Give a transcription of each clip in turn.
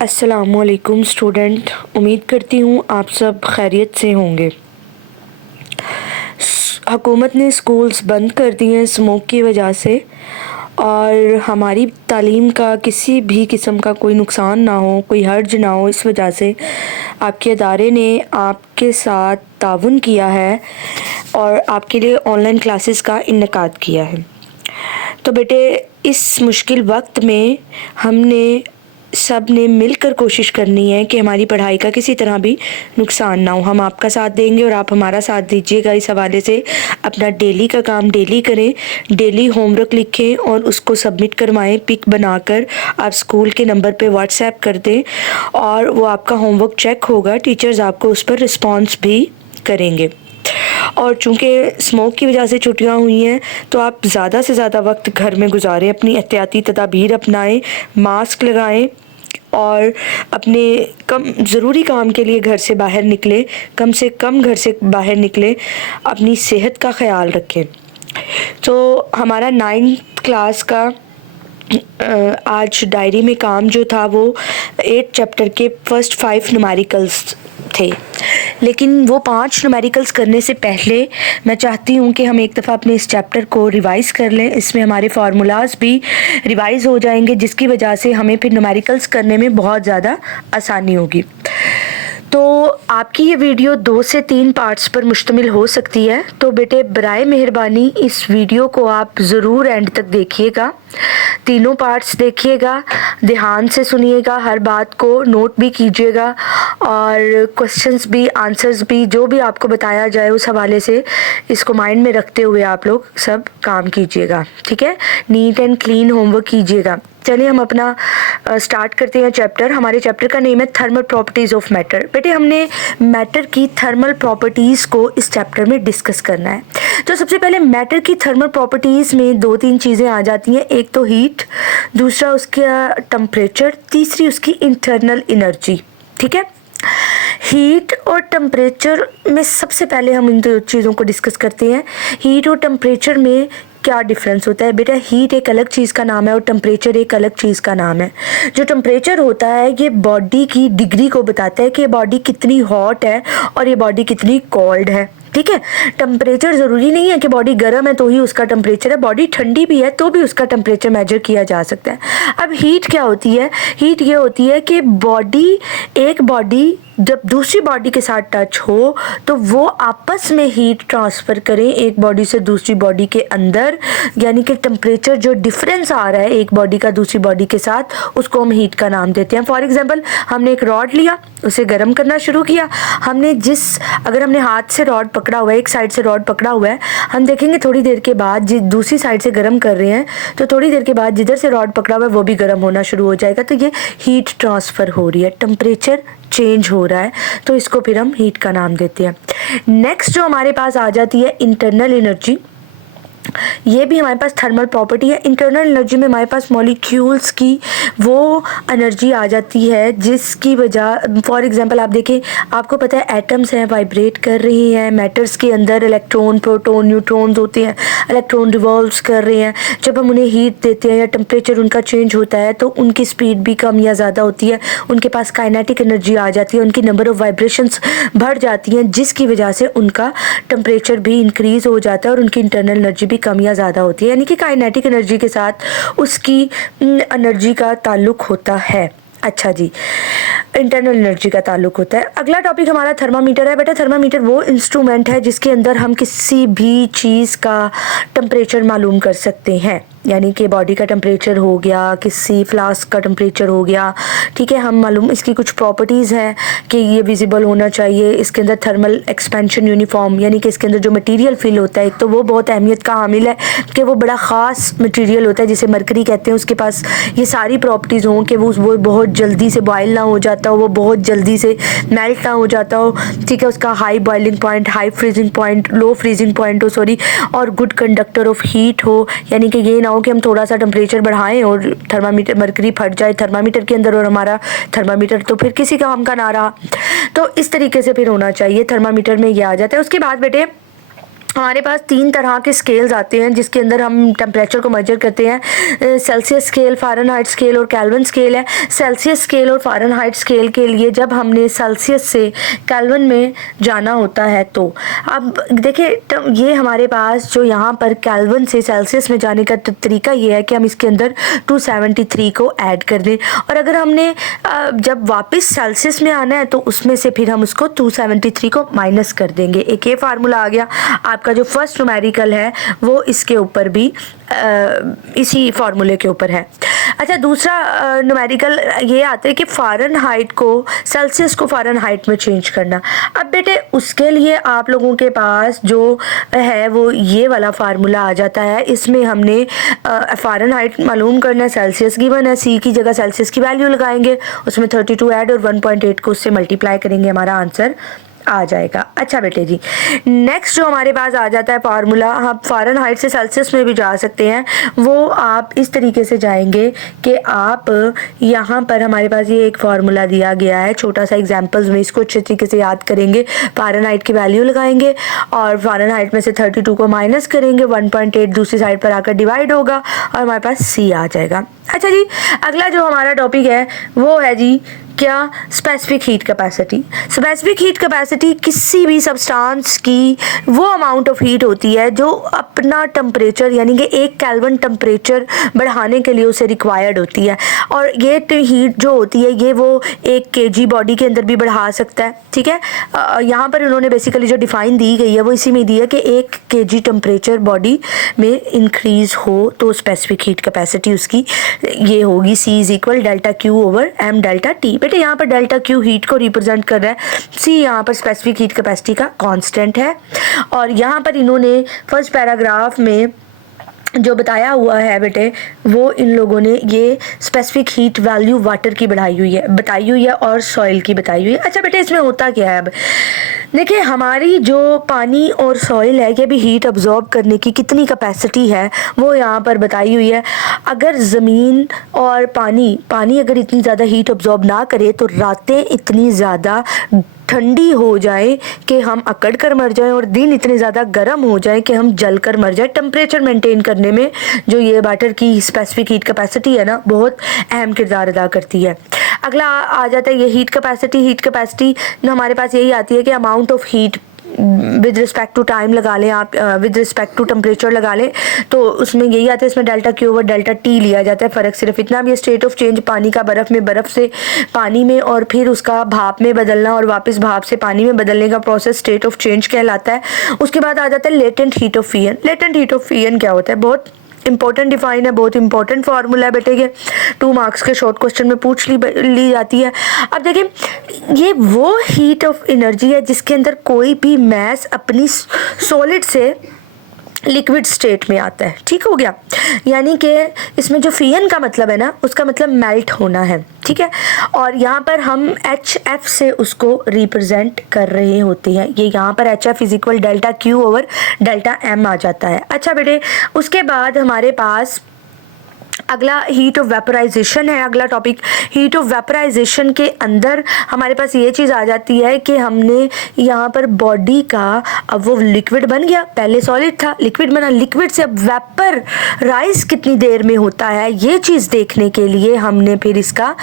अस्सलामुअलैकुम स्टूडेंट, उम्मीद करती हूँ आप सब खैरियत से होंगे। हुकूमत ने स्कूल्स बंद कर दिए हैं स्मोक की वजह से, और हमारी तालीम का किसी भी किस्म का कोई नुकसान ना हो, कोई हर्ज ना हो, इस वजह से आपके अदारे ने आपके साथ ताउन किया है और आपके लिए ऑनलाइन क्लासेस का इनेकाद किया है। तो बेटे, इस मुश्किल वक्त में हमने सब ने मिलकर कोशिश करनी है कि हमारी पढ़ाई का किसी तरह भी नुकसान ना हो। हम आपका साथ देंगे और आप हमारा साथ दीजिएगा। इस हवाले से अपना डेली का काम डेली करें, डेली होमवर्क लिखें और उसको सबमिट करवाएं। पिक बनाकर आप स्कूल के नंबर पे व्हाट्सएप कर दें और वो आपका होमवर्क चेक होगा। टीचर्स आपको उस पर रिस्पॉन्स भी करेंगे। और चूँकि स्मोक की वजह से छुट्टियां हुई हैं, तो आप ज़्यादा से ज़्यादा वक्त घर में गुजारें, अपनी एहतियाती तदाबीर अपनाएं, मास्क लगाएं और अपने कम ज़रूरी काम के लिए घर से बाहर निकलें, कम से कम घर से बाहर निकलें, अपनी सेहत का ख्याल रखें। तो हमारा 9th क्लास का आज डायरी में काम जो था वो 8 चैप्टर के फर्स्ट 5 न्यूमेरिकल्स थे, लेकिन वो 5 न्यूमेरिकल्स करने से पहले मैं चाहती हूँ कि हम एक दफ़ा अपने इस चैप्टर को रिवाइज़ कर लें। इसमें हमारे फार्मूलाज भी रिवाइज़ हो जाएंगे, जिसकी वजह से हमें फिर न्यूमेरिकल्स करने में बहुत ज़्यादा आसानी होगी। तो आपकी ये वीडियो 2 से 3 पार्ट्स पर मुश्तमिल हो सकती है। तो बेटे, बराए मेहरबानी इस वीडियो को आप ज़रूर एंड तक देखिएगा, तीनों पार्ट्स देखिएगा, ध्यान से सुनिएगा, हर बात को नोट भी कीजिएगा और क्वेश्चंस भी, आंसर्स भी, जो भी आपको बताया जाए उस हवाले से इसको माइंड में रखते हुए आप लोग सब काम कीजिएगा। ठीक है, नीट एंड क्लीन होमवर्क कीजिएगा। चलिए हम अपना स्टार्ट करते हैं चैप्टर। हमारे चैप्टर का नेम है थर्मल प्रॉपर्टीज़ ऑफ मैटर। बेटे, हमने मैटर की थर्मल प्रॉपर्टीज़ को इस चैप्टर में डिस्कस करना है। तो सबसे पहले मैटर की थर्मल प्रॉपर्टीज़ में 2-3 चीज़ें आ जाती हैं। एक तो हीट, दूसरा उसका टेम्परेचर, तीसरी उसकी इंटरनल एनर्जी। ठीक है, हीट और टेम्परेचर में सबसे पहले हम इन 2 चीज़ों को डिस्कस करते हैं। हीट और टेम्परेचर में क्या डिफरेंस होता है? बेटा, हीट एक अलग चीज़ का नाम है और टेम्परेचर एक अलग चीज़ का नाम है। जो टेम्परेचर होता है ये बॉडी की डिग्री को बताता है कि ये बॉडी कितनी हॉट है और ये बॉडी कितनी कोल्ड है। ठीक है, टेम्परेचर ज़रूरी नहीं है कि बॉडी गर्म है तो ही उसका टेम्परेचर है, बॉडी ठंडी भी है तो भी उसका टेम्परेचर मेजर किया जा सकता है। अब हीट क्या होती है? हीट ये होती है कि एक बॉडी जब दूसरी बॉडी के साथ टच हो तो वो आपस में हीट ट्रांसफ़र करें एक बॉडी से दूसरी बॉडी के अंदर, यानी कि टेम्परेचर जो डिफरेंस आ रहा है एक बॉडी का दूसरी बॉडी के साथ, उसको हम हीट का नाम देते हैं। फॉर एग्जांपल, हमने एक रॉड लिया, उसे गर्म करना शुरू किया। अगर हमने हाथ से रॉड पकड़ा हुआ है, एक साइड से रॉड पकड़ा हुआ है, हम देखेंगे थोड़ी देर के बाद दूसरी साइड से गर्म कर रहे हैं तो थोड़ी देर के बाद जिधर से रॉड पकड़ा हुआ है वो भी गर्म होना शुरू हो जाएगा। तो ये हीट ट्रांसफ़र हो रही है, टेम्परेचर चेंज हो रहा है, तो इसको फिर हम हीट का नाम देते हैं। नेक्स्ट जो हमारे पास आ जाती है इंटरनल एनर्जी। ये भी हमारे पास थर्मल प्रॉपर्टी है। इंटरनल एनर्जी में हमारे पास मॉलिक्यूल्स की वो एनर्जी आ जाती है जिसकी वजह, फॉर एग्जांपल आप देखें, आपको पता है एटम्स हैं, वाइब्रेट कर रही हैं, मैटर्स के अंदर इलेक्ट्रॉन, प्रोटॉन, न्यूट्रॉन्स होते हैं, इलेक्ट्रॉन रिवॉल्व्स कर रहे हैं। जब हम उन्हें हीट देते हैं या टेम्परेचर उनका चेंज होता है तो उनकी स्पीड भी कम या ज़्यादा होती है, उनके पास काइनेटिक एनर्जी आ जाती है, उनकी नंबर ऑफ़ वाइब्रेशंस बढ़ जाती हैं, जिसकी वजह से उनका टेम्परेचर भी इंक्रीज़ हो जाता है और उनकी इंटरनल एनर्जी भी कम या ज़्यादा होती है। यानी कि काइनेटिक एनर्जी के साथ उसकी एनर्जी का ताल्लुक़ होता है। अच्छा जी, इंटरनल एनर्जी का ताल्लुक़ होता है। अगला टॉपिक हमारा थर्मामीटर है। बेटा, थर्मामीटर वो इंस्ट्रूमेंट है जिसके अंदर हम किसी भी चीज़ का टेम्परेचर मालूम कर सकते हैं, यानी कि बॉडी का टेम्परेचर हो गया, किसी फ्लास्क का टेम्परेचर हो गया। ठीक है, हम मालूम, इसकी कुछ प्रॉपर्टीज़ हैं कि ये विजिबल होना चाहिए, इसके अंदर थर्मल एक्सपेंशन यूनिफॉर्म, यानी कि इसके अंदर जो मटेरियल फिल होता है, एक तो वो बहुत अहमियत का हामिल है कि वो बड़ा ख़ास मटेरियल होता है जिसे मरकरी कहते हैं, उसके पास ये सारी प्रॉपर्टीज़ हों कि वो बहुत जल्दी से बॉयल ना हो जाता हो, वो बहुत जल्दी से मेल्ट ना हो जाता हो। ठीक है, उसका high boiling point, high freezing point, low freezing point हो, सॉरी, और गुड कंडक्टर ऑफ हीट हो, यानी कि ये ना हो कि हम थोड़ा सा टेम्परेचर बढ़ाएं और थर्मामीटर, मरकरी फट जाए थर्मामीटर के अंदर और हमारा थर्मामीटर तो फिर किसी काम का ना रहा। तो इस तरीके से फिर होना चाहिए, थर्मामीटर में ये आ जाता है। उसके बाद बेटे हमारे पास 3 तरह के स्केल्स आते हैं जिसके अंदर हम टेम्परेचर को मेजर करते हैं। सेल्सियस स्केल, फ़ारेनहाइट स्केल और केल्विन स्केल है। सेल्सियस स्केल और फ़ारेनहाइट स्केल के लिए जब हमने सेल्सियस से केल्विन में जाना होता है तो अब देखिए ये हमारे पास जो यहाँ पर केल्विन से सेल्सियस में जाने का तरीका ये है कि हम इसके अंदर 273 को ऐड कर दें, और अगर हमने जब वापस सेल्सियस में आना है तो उसमें से फिर हम उसको 273 को माइनस कर देंगे। एक ये फार्मूला आ गया। आपका जो फर्स्ट न्यूमेरिकल है वो इसके ऊपर भी इसी फार्मूले के ऊपर है। अच्छा, दूसरा न्यूमेरिकल ये आता है कि फ़ारेनहाइट को सेल्सियस को फ़ारेनहाइट में चेंज करना। अब बेटे उसके लिए आप लोगों के पास जो है वो ये वाला फार्मूला आ जाता है। इसमें हमने फ़ारेनहाइट मालूम करना है, सेल्सियस गिवन है, सी की जगह सेल्सियस की वैल्यू लगाएंगे, उसमें 32 ऐड और 1.8 को उससे मल्टीप्लाई करेंगे, हमारा आंसर आ जाएगा। अच्छा बेटे जी, नेक्स्ट जो हमारे पास आ जाता है फार्मूला, हम फ़ारेनहाइट से सेल्सियस में भी जा सकते हैं। वो आप इस तरीके से जाएंगे कि आप यहाँ पर हमारे पास ये एक फार्मूला दिया गया है, छोटा सा एग्जांपल्स में इसको अच्छे तरीके से याद करेंगे। फ़ारेनहाइट की वैल्यू लगाएंगे और फ़ारेनहाइट में से 32 को माइनस करेंगे, 1.8 दूसरी साइड पर आकर डिवाइड होगा और हमारे पास सी आ जाएगा। अच्छा जी, अगला जो हमारा टॉपिक है वो है जी क्या, specific heat capacity. Specific heat capacity किसी भी सब्सटेंस की वो अमाउंट ऑफ हीट होती है जो अपना टेम्परेचर यानी कि 1 केल्विन टेम्परेचर बढ़ाने के लिए उसे रिक्वायर्ड होती है, और ये हीट जो होती है ये वो 1 kg बॉडी के अंदर भी बढ़ा सकता है। ठीक है, यहाँ पर उन्होंने बेसिकली जो डिफाइन दी गई है वो इसी में दी है कि 1 kg टेम्परेचर बॉडी में इंक्रीज हो तो स्पेसिफिक हीट कैपेसिटी उसकी ये होगी C is equal delta Q over M delta T। बेटे यहाँ पर डेल्टा Q हीट को रिप्रेजेंट कर रहा है, C यहाँ पर स्पेसिफिक हीट कैपेसिटी का कांस्टेंट है, और यहाँ पर इन्होंने फर्स्ट पैराग्राफ में जो बताया हुआ है बेटे वो इन लोगों ने ये स्पेसिफिक हीट वैल्यू वाटर की बताई हुई है और सॉइल की बताई हुई है। अच्छा बेटे, इसमें होता क्या है, अब देखिए हमारी जो पानी और सॉइल है ये भी हीट अब्जॉर्ब करने की कितनी कैपेसिटी है वो यहाँ पर बताई हुई है। अगर ज़मीन और पानी अगर इतनी ज़्यादा हीट अब्जॉर्ब ना करे तो रातें इतनी ज़्यादा ठंडी हो जाए कि हम अकड़ कर मर जाएं और दिन इतने ज़्यादा गर्म हो जाए कि हम जल कर मर जाए। टेम्परेचर मेंटेन करने में जो ये वाटर की स्पेसिफिक हीट कैपेसिटी है ना, बहुत अहम किरदार अदा करती है। अगला आ जाता है ये हीट कैपेसिटी हमारे पास यही आती है कि amount of heat with respect to time लगा लें आप, विद रिस्पेक्ट टू टेम्परेचर लगा लें तो उसमें यही आता है, इसमें delta Q over delta T लिया जाता है। फ़र्क सिर्फ इतना भी, स्टेट ऑफ चेंज पानी का बर्फ़ में, बर्फ़ से पानी में और फिर उसका भाप में बदलना और वापस भाप से पानी में बदलने का प्रोसेस स्टेट ऑफ चेंज कहलाता है। उसके बाद आ जाता है latent heat of fusion. Latent heat of fusion क्या होता है, बहुत इंपॉर्टेंट डिफाइन है, बहुत इंपॉर्टेंट फार्मूला है बेटे, ये 2 मार्क्स के शॉर्ट क्वेश्चन में पूछ ली जाती है। अब देखिए ये वो हीट ऑफ एनर्जी है जिसके अंदर कोई भी मैस अपनी सॉलिड से लिक्विड स्टेट में आता है। ठीक हो गया, यानी कि इसमें जो फ्यूजन का मतलब है ना उसका मतलब मेल्ट होना है। ठीक है, और यहाँ पर हम HF से उसको रिप्रेजेंट कर रहे होते हैं। ये यहाँ पर HF is equal delta Q over delta M आ जाता है। अच्छा बेटे, उसके बाद हमारे पास अगला हीट ऑफ वेपराइजेशन है। अगला टॉपिक हीट ऑफ वेपराइजेशन के अंदर हमारे पास ये चीज़ आ जाती है कि हमने यहाँ पर बॉडी का, अब वो लिक्विड बन गया, पहले सॉलिड था लिक्विड बना, लिक्विड से अब वेपर राइज कितनी देर में होता है ये चीज़ देखने के लिए हमने फिर इसका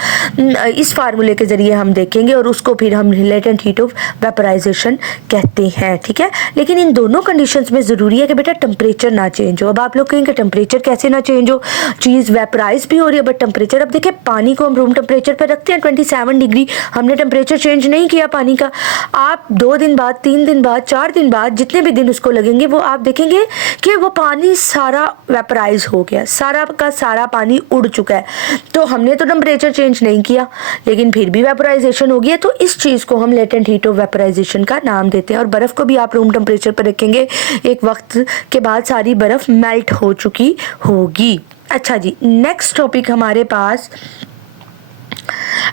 इस फार्मूले के ज़रिए हम देखेंगे और उसको फिर हम लेटेंट हीट ऑफ वेपराइजेशन कहते हैं। ठीक है, लेकिन इन दोनों कंडीशंस में ज़रूरी है कि बेटा टेम्परेचर ना चेंज हो। अब आप लोग कहेंगे टेम्परेचर कैसे ना चेंज हो, चीज़ वेपराइज भी हो रही है बट टेम्परेचर, अब देखिए पानी को हम रूम टेम्परेचर पर रखते हैं 27 डिग्री, हमने टेम्परेचर चेंज नहीं किया पानी का। आप 2 दिन बाद, 3 दिन बाद, 4 दिन बाद, जितने भी दिन उसको लगेंगे वो आप देखेंगे कि वो पानी सारा वेपराइज हो गया, सारा का सारा पानी उड़ चुका है। तो हमने तो टेम्परेचर चेंज नहीं किया लेकिन फिर भी वेपराइजेशन हो गई है, तो इस चीज़ को हम लेटेंट हीट ऑफ वेपराइजेशन का नाम देते हैं। और बर्फ़ को भी आप रूम टेम्परेचर पर रखेंगे, एक वक्त के बाद सारी बर्फ़ मेल्ट हो चुकी होगी। अच्छा जी, नेक्स्ट टॉपिक हमारे पास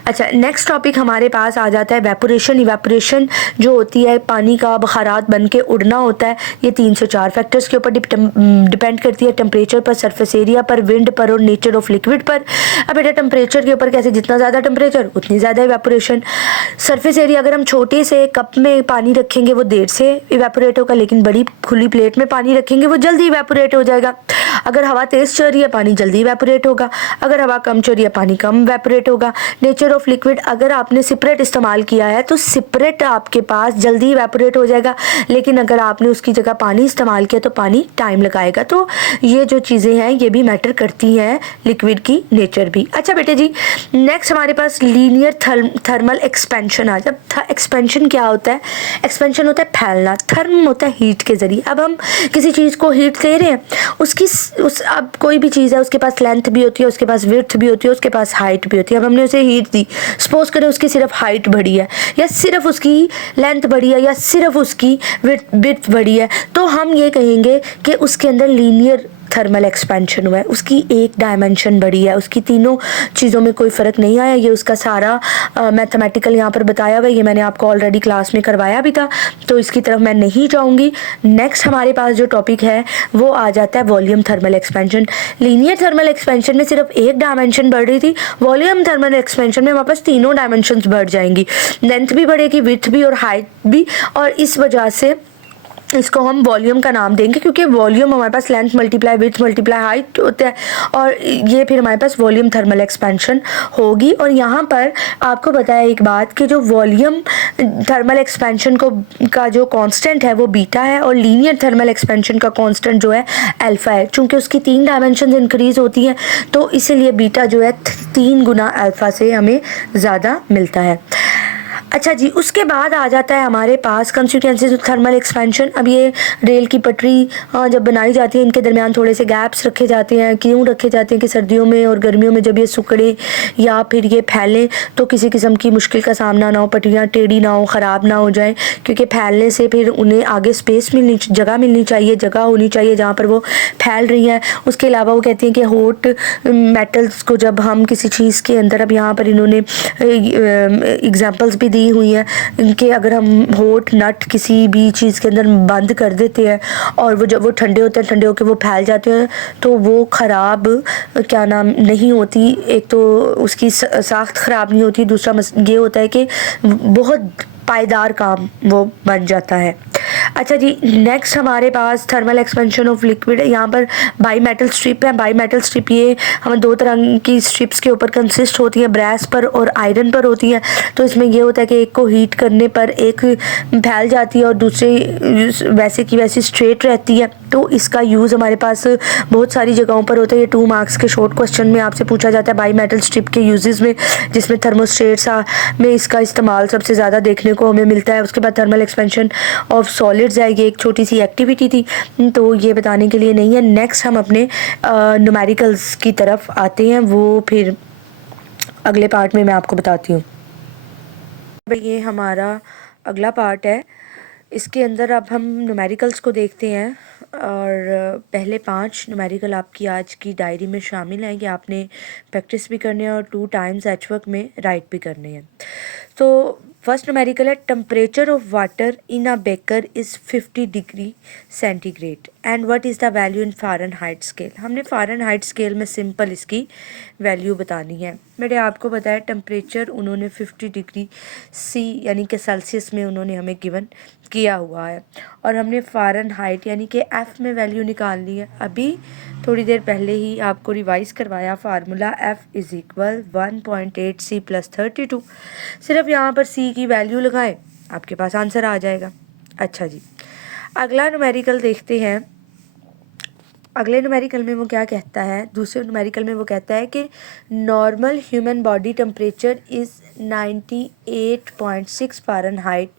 अच्छा, नेक्स्ट टॉपिक हमारे पास आ जाता है वेपोरेशन। इवेपोरेशन जो होती है, पानी का बखारात बन के उड़ना होता है। ये 3 से 4 फैक्टर्स के ऊपर डिपेंड करती है, टेम्परेचर पर, सरफेस एरिया पर, विंड पर और नेचर ऑफ लिक्विड पर। अब बेटा टेम्परेचर के ऊपर कैसे, जितना ज़्यादा टेम्परेचर उतनी ज़्यादा इवेपोरेशन। सरफेस एरिया, अगर हम छोटे से कप में पानी रखेंगे वो देर से इवेपोरेट होगा, लेकिन बड़ी खुली प्लेट में पानी रखेंगे वो जल्दी इवेपोरेट हो जाएगा। अगर हवा तेज़ चल रही है पानी जल्दी इवेपोरेट होगा, अगर हवा कम चल रही है पानी कम इवेपोरेट होगा। नेचर ऑफ लिक्विड, अगर आपने सिपरेट इस्तेमाल किया है तो सिपरेट आपके पास जल्दी इवेपोरेट हो जाएगा, लेकिन अगर आपने उसकी जगह पानी इस्तेमाल किया तो पानी टाइम लगाएगा। तो ये जो चीज़ें हैं ये भी मैटर करती हैं, लिक्विड की नेचर भी। अच्छा बेटे जी, नेक्स्ट हमारे पास लीनियर थर्मल एक्सपेंशन आ जाए। एक्सपेंशन क्या होता है? एक्सपेंशन होता है फैलना, थर्म होता है हीट के ज़रिए। अब हम किसी चीज़ को हीट दे रहे हैं, अब कोई भी चीज़ है उसके पास लेंथ भी होती है, उसके पास विड्थ भी होती है, उसके पास हाइट भी होती है। अब हमने उसे हीट दी, सपोज करें उसकी सिर्फ हाइट बढ़ी है या सिर्फ उसकी लेंथ बढ़ी है या सिर्फ उसकी विड्थ बढ़ी है, तो हम ये कहेंगे कि उसके अंदर लीनियर थर्मल एक्सपेंशन हुआ है, उसकी एक डायमेंशन बढ़ी है, उसकी तीनों चीज़ों में कोई फ़र्क नहीं आया। ये उसका सारा मैथमेटिकल यहाँ पर बताया हुआ है, ये मैंने आपको ऑलरेडी क्लास में करवाया भी था, तो इसकी तरफ मैं नहीं जाऊँगी। नेक्स्ट हमारे पास जो टॉपिक है वो आ जाता है volume thermal expansion. Linear thermal expansion में सिर्फ एक डायमेंशन बढ़ रही थी, वॉल्यूम थर्मल एक्सपेंशन में हमारे पास तीनों डायमेंशन बढ़ जाएंगी, लेंथ भी बढ़ेगी, विड्थ भी और हाइट भी, और इस वजह से इसको हम वॉल्यूम का नाम देंगे, क्योंकि वॉल्यूम हमारे पास length multiply width multiply height होता है, और ये फिर हमारे पास वॉल्यूम थर्मल एक्सपेंशन होगी। और यहाँ पर आपको बताया एक बात कि जो वॉल्यूम थर्मल एक्सपेंशन का जो कांस्टेंट है वो बीटा है, और लीनियर थर्मल एक्सपेंशन का कांस्टेंट जो है अल्फा है। चूँकि उसकी 3 डायमेंशन इंक्रीज होती हैं तो इसीलिए बीटा जो है 3 गुना अल्फा से हमें ज़्यादा मिलता है। अच्छा जी, उसके बाद आ जाता है हमारे पास कंस्टिट्यूएंसीज ऑफ थर्मल एक्सपेंशन। अब ये रेल की पटरी जब बनाई जाती है, इनके दरमियान थोड़े से गैप्स रखे जाते हैं। क्यों रखे जाते हैं? कि सर्दियों में और गर्मियों में जब ये सिकुड़े या फिर ये फैलें तो किसी किस्म की मुश्किल का सामना ना हो, पटरियाँ टेढ़ी ना हो, ख़राब ना हो जाए, क्योंकि फैलने से फिर उन्हें आगे जगह मिलनी चाहिए, जगह होनी चाहिए जहाँ पर वो फैल रही हैं। उसके अलावा वो कहती हैं कि हॉट मेटल्स को जब हम किसी चीज़ के अंदर, अब यहाँ पर इन्होंने एग्जाम्पल्स भी दी हुई हैं कि अगर हम हॉट नट किसी भी चीज़ के अंदर बंद कर देते हैं और वो जब वो ठंडे होते हैं, ठंडे होकर वो फैल जाते हैं, तो वो ख़राब क्या नाम नहीं होती। एक तो उसकी साख्त ख़राब नहीं होती, दूसरा ये होता है कि बहुत पायदार काम वो बन जाता है। अच्छा जी, नेक्स्ट हमारे पास थर्मल एक्सपेंशन ऑफ लिक्विड है। यहाँ पर बाई मेटल स्ट्रिप है। बाई मेटल स्ट्रिप ये हमें 2 तरह की स्ट्रिप्स के ऊपर कंसिस्ट होती है, ब्रास पर और आयरन पर होती है। तो इसमें ये होता है कि एक को हीट करने पर एक फैल जाती है और दूसरी वैसे की वैसी स्ट्रेट रहती है। तो इसका यूज़ हमारे पास बहुत सारी जगहों पर होता है। ये 2 मार्क्स के शॉर्ट क्वेश्चन में आपसे पूछा जाता है बाई मेटल स्ट्रिप के यूजेस में, जिसमें थर्मोस्टेट्स में इसका इस्तेमाल सबसे ज़्यादा देखने को हमें मिलता है। उसके बाद थर्मल एक्सपेंशन ऑफ सॉलिड्स है, ये एक छोटी सी एक्टिविटी थी, तो ये बताने के लिए नहीं है। नेक्स्ट हम अपने न्यूमेरिकल्स की तरफ आते हैं, वो फिर अगले पार्ट में मैं आपको बताती हूँ। ये हमारा अगला पार्ट है, इसके अंदर अब हम न्यूमेरिकल्स को देखते हैं, और पहले 5 न्यूमेरिकल आपकी आज की डायरी में शामिल हैं कि आपने प्रैक्टिस भी करने हैं और 2 टाइम्स एच वर्क में राइट भी करने हैं। तो फर्स्ट न्यूमेरिकल है, temperature of water in a baker is 50 degree centigrade and what is the value in Fahrenheit scale. हमने फ़ारेनहाइट स्केल में सिंपल इसकी वैल्यू बतानी है। मैंने आपको बताया टेम्परेचर उन्होंने 50 डिग्री सी यानी कि सेल्सियस में उन्होंने हमें गिवन किया हुआ है, और हमने फ़ारेनहाइट यानी कि एफ़ में वैल्यू निकाल ली है। अभी थोड़ी देर पहले ही आपको रिवाइज़ करवाया formula F is equal 1.8 C + 32। सिर्फ यहाँ पर C की वैल्यू लगाएं, आपके पास आंसर आ जाएगा। अच्छा जी, अगला न्यूमेरिकल देखते हैं। अगले न्यूमेरिकल में वो क्या कहता है, दूसरे न्यूमेरिकल में वो कहता है कि normal human body temperature is 98.6 Fahrenheit,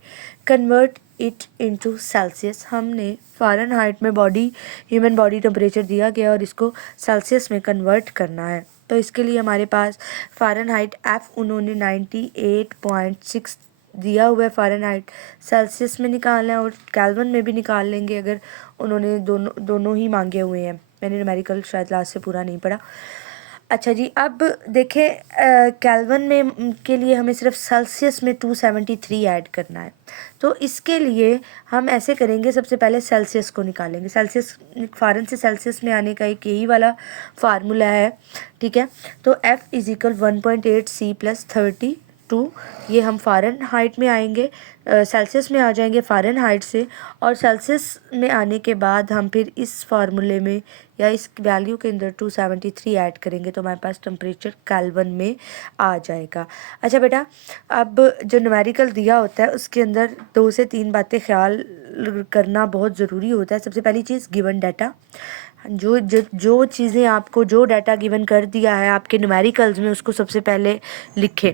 convert it into Celsius. हमने फ़ारेनहाइट में ह्यूमन बॉडी टेम्परेचर दिया गया और इसको सेल्सियस में कन्वर्ट करना है। तो इसके लिए हमारे पास फ़ारेनहाइट F उन्होंने 98.6 दिया हुआ है, फ़ारेनहाइट सेल्सियस में निकालना है और केल्विन में भी निकाल लेंगे अगर उन्होंने दोनों ही मांगे हुए हैं। मैंने न्यूमेरिकल शायद लास्ट से पूरा नहीं पढ़ा। अच्छा जी, अब देखें केल्विन में के लिए हमें सिर्फ सेल्सियस में 273 ऐड करना है। तो इसके लिए हम ऐसे करेंगे, सबसे पहले सेल्सियस को निकालेंगे। सेल्सियस फ़ारेन से सेल्सियस में आने का एक यही वाला फार्मूला है, ठीक है। तो F is equal 1.8 C plus 32, ये हम फ़ारेन हाइट में आएंगे, सेल्सियस में आ जाएंगे फ़ारेन हाइट से, और सेल्सियस में आने के बाद हम फिर इस फार्मूले में या इस वैल्यू के अंदर 273 ऐड करेंगे तो हमारे पास टेम्परेचर केल्विन में आ जाएगा। अच्छा बेटा, अब जो न्यूमेरिकल दिया होता है उसके अंदर 2 से 3 बातें ख्याल करना बहुत ज़रूरी होता है। सबसे पहली चीज़, गिवन डाटा, जो चीज़ें आपको, जो डाटा गिवन कर दिया है आपके न्यूमेरिकल्स में, उसको सबसे पहले लिखें।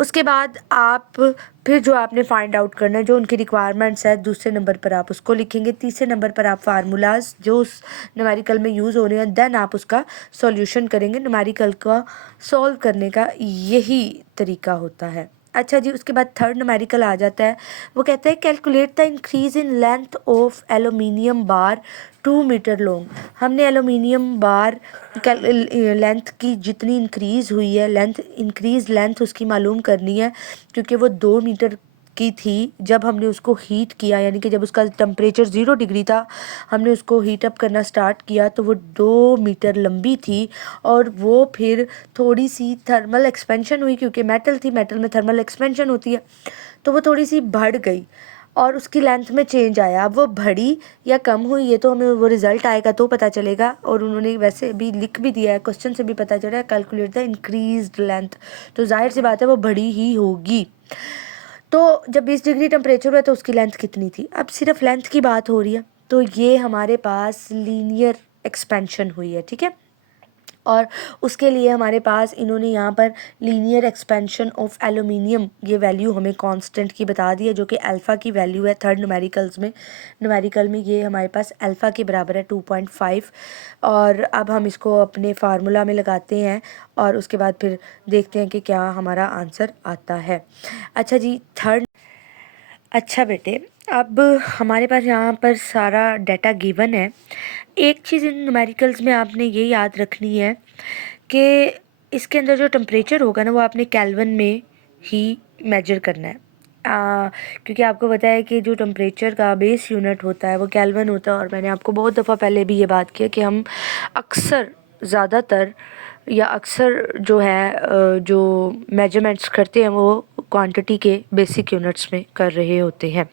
उसके बाद आप फिर जो आपने फाइंड आउट करना है, जो उनकी रिक्वायरमेंट्स है, दूसरे नंबर पर आप उसको लिखेंगे। तीसरे नंबर पर आप फार्मूलाज जो उस न्यूमेरिकल में यूज़ हो रहे हैं, देन आप उसका सॉल्यूशन करेंगे। न्यूमेरिकल का सॉल्व करने का यही तरीका होता है। अच्छा जी, उसके बाद थर्ड न्यूमेरिकल आ जाता है। वो कहता है calculate the increase in length of aluminium bar 2 metre long. हमने एलुमिनियम बार लेंथ की जितनी इंक्रीज़ हुई है, लेंथ उसकी मालूम करनी है, क्योंकि वो 2 मीटर की थी जब हमने उसको हीट किया, यानी कि जब उसका टेम्परेचर 0 डिग्री था, हमने उसको हीट अप करना स्टार्ट किया तो वो 2 मीटर लंबी थी। और वो फिर थोड़ी सी थर्मल एक्सपेंशन हुई, क्योंकि मेटल थी, मेटल में थर्मल एक्सपेंशन होती है, तो वो थोड़ी सी बढ़ गई और उसकी लेंथ में चेंज आया। अब वो बढ़ी या कम हुई ये तो हमें वो रिज़ल्ट आएगा तो पता चलेगा, और उन्होंने वैसे भी लिख भी दिया है, क्वेश्चन से भी पता चल रहा है, कैलकुलेट द इंक्रीज्ड लेंथ, तो जाहिर सी बात है वो बढ़ी ही होगी। तो जब 20 डिग्री टेम्परेचर हुआ तो उसकी लेंथ कितनी थी? अब सिर्फ लेंथ की बात हो रही है, तो ये हमारे पास लीनियर एक्सपेंशन हुई है, ठीक है। और उसके लिए हमारे पास इन्होंने यहाँ पर लीनियर एक्सपेंशन ऑफ एलुमिनियम, ये वैल्यू हमें कांस्टेंट की बता दी है, जो कि अल्फ़ा की वैल्यू है थर्ड न्यूमेरिकल में ये हमारे पास अल्फ़ा के बराबर है 2.5। और अब हम इसको अपने फार्मूला में लगाते हैं और उसके बाद फिर देखते हैं कि क्या हमारा आंसर आता है। अच्छा जी, अच्छा बेटे, अब हमारे पास यहाँ पर सारा डाटा गिवन है। एक चीज़ इन न्यूमेरिकल्स में आपने ये याद रखनी है कि इसके अंदर जो टेम्परेचर होगा ना, वो आपने केल्विन में ही मेजर करना है। क्योंकि आपको पता है कि जो टेम्परेचर का बेस यूनिट होता है वो केल्विन होता है, और मैंने आपको बहुत दफ़ा पहले भी ये बात की है कि हम अक्सर, ज़्यादातर या अक्सर जो है जो मेजरमेंट्स करते हैं वो क्वांटिटी के बेसिक यूनिट्स में कर रहे होते हैं।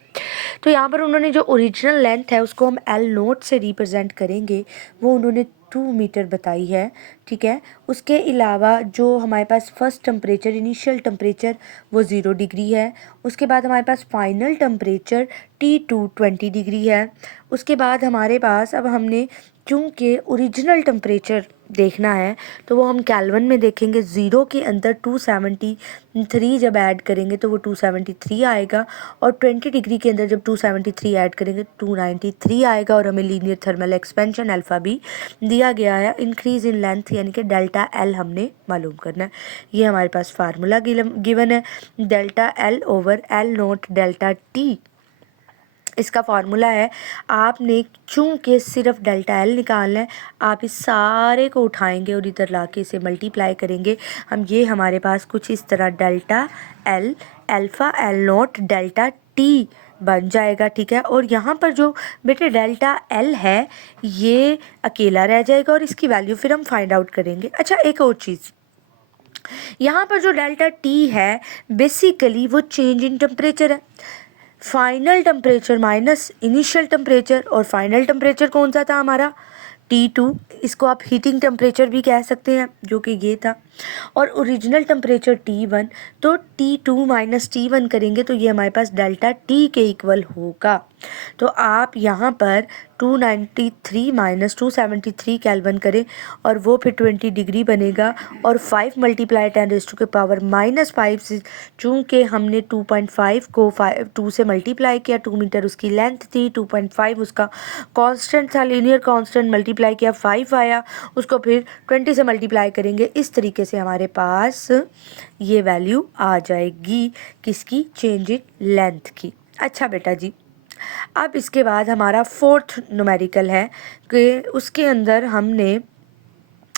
तो यहाँ पर उन्होंने जो ओरिजिनल लेंथ है उसको हम एल नोट से रिप्रेजेंट करेंगे, वो उन्होंने 2 मीटर बताई है, ठीक है। उसके अलावा जो हमारे पास फर्स्ट टेम्परेचर, इनिशियल टेम्परेचर, वो 0 डिग्री है। उसके बाद हमारे पास फाइनल टेम्परेचर T2 20 डिग्री है। उसके बाद हमारे पास, अब हमने क्योंकि ओरिजिनल टेम्परेचर देखना है तो वो हम केल्विन में देखेंगे। 0 के अंदर 273 जब ऐड करेंगे तो वो 273 आएगा, और 20 डिग्री के अंदर जब 273 ऐड करेंगे 293 आएगा। और हमें लीनियर थर्मल एक्सपेंशन अल्फ़ा भी दिया गया है। इंक्रीज़ इन लेंथ यानी कि डेल्टा एल हमने मालूम करना है। ये हमारे पास फार्मूला गिवन है, delta L over L note delta T, इसका फार्मूला है। आपने चूँकि सिर्फ डेल्टा एल निकालना है, आप इस सारे को उठाएंगे और इधर ला के इसे मल्टीप्लाई करेंगे। ये हमारे पास कुछ इस तरह delta L alpha L note delta T बन जाएगा, ठीक है। और यहाँ पर जो बेटे डेल्टा एल है ये अकेला रह जाएगा और इसकी वैल्यू फिर हम फाइंड आउट करेंगे। अच्छा, एक और चीज़, यहाँ पर जो डेल्टा टी है बेसिकली वो चेंज इन टेम्परेचर है। Final temperature minus initial temperature, और फाइनल टेम्परेचर कौन सा था हमारा? T2। इसको आप हीटिंग टेम्परेचर भी कह सकते हैं, जो कि ये था। और ओरिजिनल टेम्परेचर T1, तो T2 माइनस T1 करेंगे तो ये हमारे पास डेल्टा T के इक्वल होगा। तो आप यहाँ पर 293 माइनस 273 केल्विन करें और वो फिर 20 डिग्री बनेगा, और 5 मल्टीप्लाई 10⁻⁻5 से, चूँकि हमने 2.5 को 2 से मल्टीप्लाई किया, 2 मीटर उसकी लेंथ थी, 2.5 उसका कांस्टेंट था, लीनियर कांस्टेंट, मल्टीप्लाई किया 5 आया, उसको फिर 20 से मल्टीप्लाई करेंगे। इस तरीके से हमारे पास ये वैल्यू आ जाएगी किसकी? चेंज इन लेंथ की। अच्छा बेटा जी, अब इसके बाद हमारा फोर्थ न्यूमेरिकल है कि उसके अंदर हमने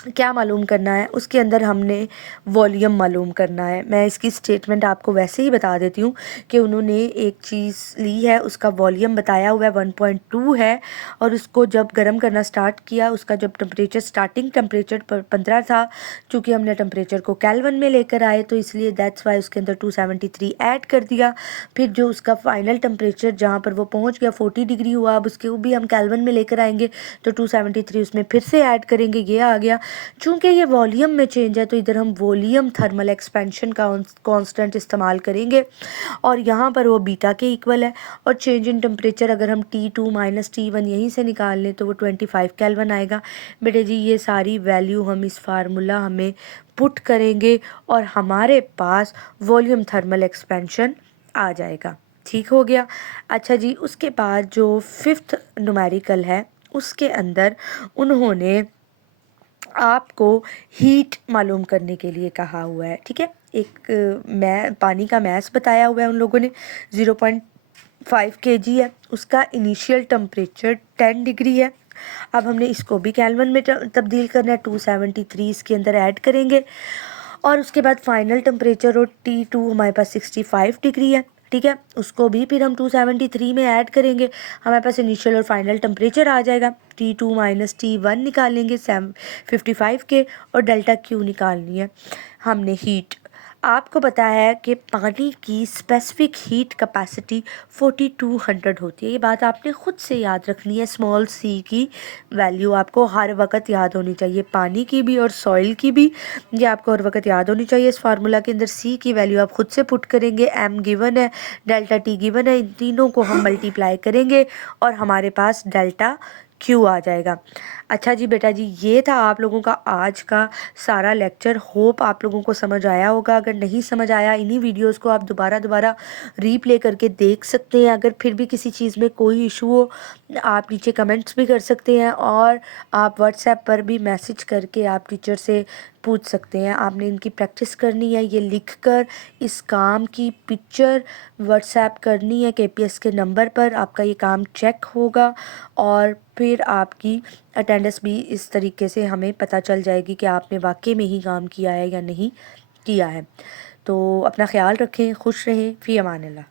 क्या मालूम करना है, उसके अंदर हमने वॉल्यूम मालूम करना है। मैं इसकी स्टेटमेंट आपको वैसे ही बता देती हूँ कि उन्होंने एक चीज़ ली है, उसका वॉल्यूम बताया हुआ है 1.2 है, और उसको जब गर्म करना स्टार्ट किया, उसका जब टेम्परेचर स्टार्टिंग टेम्परेचर 15 था, चूँकि हमने टेम्परेचर को केल्विन में लेकर आए तो इसलिए दैट्स वाई उसके अंदर 273 ऐड कर दिया। फिर जो उसका फाइनल टेम्परेचर जहाँ पर वो पहुँच गया 40 डिग्री हुआ, अब उसके भी हम केल्विन में लेकर आएंगे तो 273 उसमें फिर से ऐड करेंगे, ये आ गया। चूँकि ये वॉल्यूम में चेंज है तो इधर हम वॉल्यूम थर्मल एक्सपेंशन का कांस्टेंट इस्तेमाल करेंगे, और यहाँ पर वो बीटा के इक्वल है। और चेंज इन टेम्परेचर अगर हम T2 माइनस T1 यहीं से निकाल लें तो वो 25 केल्विन आएगा। बेटे जी ये सारी वैल्यू हम इस फार्मूला हमें पुट करेंगे और हमारे पास वॉल्यूम थर्मल एक्सपेंशन आ जाएगा। ठीक हो गया। अच्छा जी, उसके बाद जो 5th न्यूमेरिकल है उसके अंदर उन्होंने आपको हीट मालूम करने के लिए कहा हुआ है। ठीक है, एक पानी का मैस बताया हुआ है उन लोगों ने, 0.5 kg है, उसका इनिशियल टेम्परेचर 10 डिग्री है। अब हमने इसको भी केल्विन में तब्दील करना है, 273 इसके अंदर ऐड करेंगे, और उसके बाद फाइनल टेम्परेचर और T2 हमारे पास 65 डिग्री है। ठीक है, उसको भी फिर हम 273 में ऐड करेंगे, हमारे पास इनिशियल और फाइनल टेम्परेचर आ जाएगा। T2 माइनस T1 निकालेंगे 55 के, और डेल्टा Q निकालनी है हमने हीट। आपको पता है कि पानी की स्पेसिफिक हीट कैपेसिटी 4200 होती है, ये बात आपने ख़ुद से याद रखनी है। स्मॉल सी की वैल्यू आपको हर वक्त याद होनी चाहिए, पानी की भी और सॉइल की भी, ये आपको हर वक्त याद होनी चाहिए। इस फार्मूला के अंदर सी की वैल्यू आप ख़ुद से पुट करेंगे, एम गिवन है, डेल्टा टी गिवन है, इन तीनों को हम मल्टीप्लाई करेंगे और हमारे पास डेल्टा क्यू आ जाएगा। अच्छा जी बेटा जी, ये था आप लोगों का आज का सारा लेक्चर। होप आप लोगों को समझ आया होगा। अगर नहीं समझ आया, इन्हीं वीडियोस को आप दोबारा रीप्ले करके देख सकते हैं। अगर फिर भी किसी चीज़ में कोई इशू हो, आप नीचे कमेंट्स भी कर सकते हैं, और आप व्हाट्सएप पर भी मैसेज करके आप टीचर से पूछ सकते हैं। आपने इनकी प्रैक्टिस करनी है, ये लिखकर इस काम की पिक्चर व्हाट्सएप करनी है KPS के नंबर पर, आपका ये काम चेक होगा, और फिर आपकी अटेंडेंस भी इस तरीके से हमें पता चल जाएगी कि आपने वाकई में ही काम किया है या नहीं किया है। तो अपना ख्याल रखें, खुश रहें, फ़ी अमान अल्लाह।